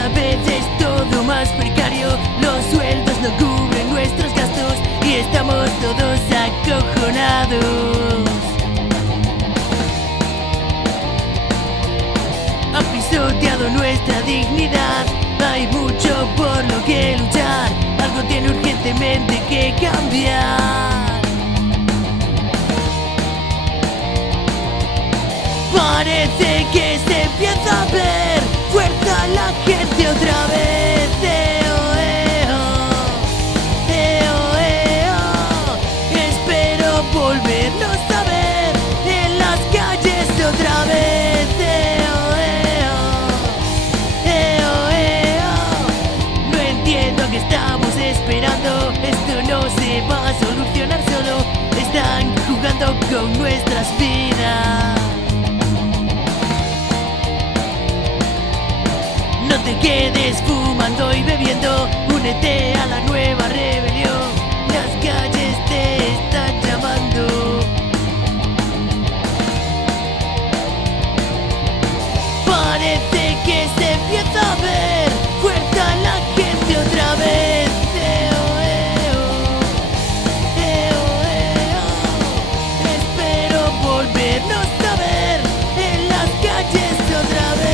Cada vez es todo más precario, los sueldos no cubren nuestros gastos y estamos todos acojonados. Ha pisoteado nuestra dignidad, hay mucho por lo que luchar, algo tiene urgentemente que cambiar. Parece que se empieza a ver fuerza la gente otra vez. Espero volvernos a ver en las calles otra vez. No entiendo a qué estamos esperando, esto no se va a solucionar solo, están jugando con nuestras vidas. No te quedes fumando y bebiendo, únete a la nueva rebelión, las calles te están llamando. Parece que se empieza a ver fuerza la gente otra vez. Espero volvernos a ver en las calles otra vez.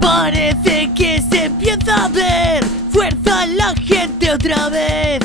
Parece que se empieza a ver fuerza la gente otra vez.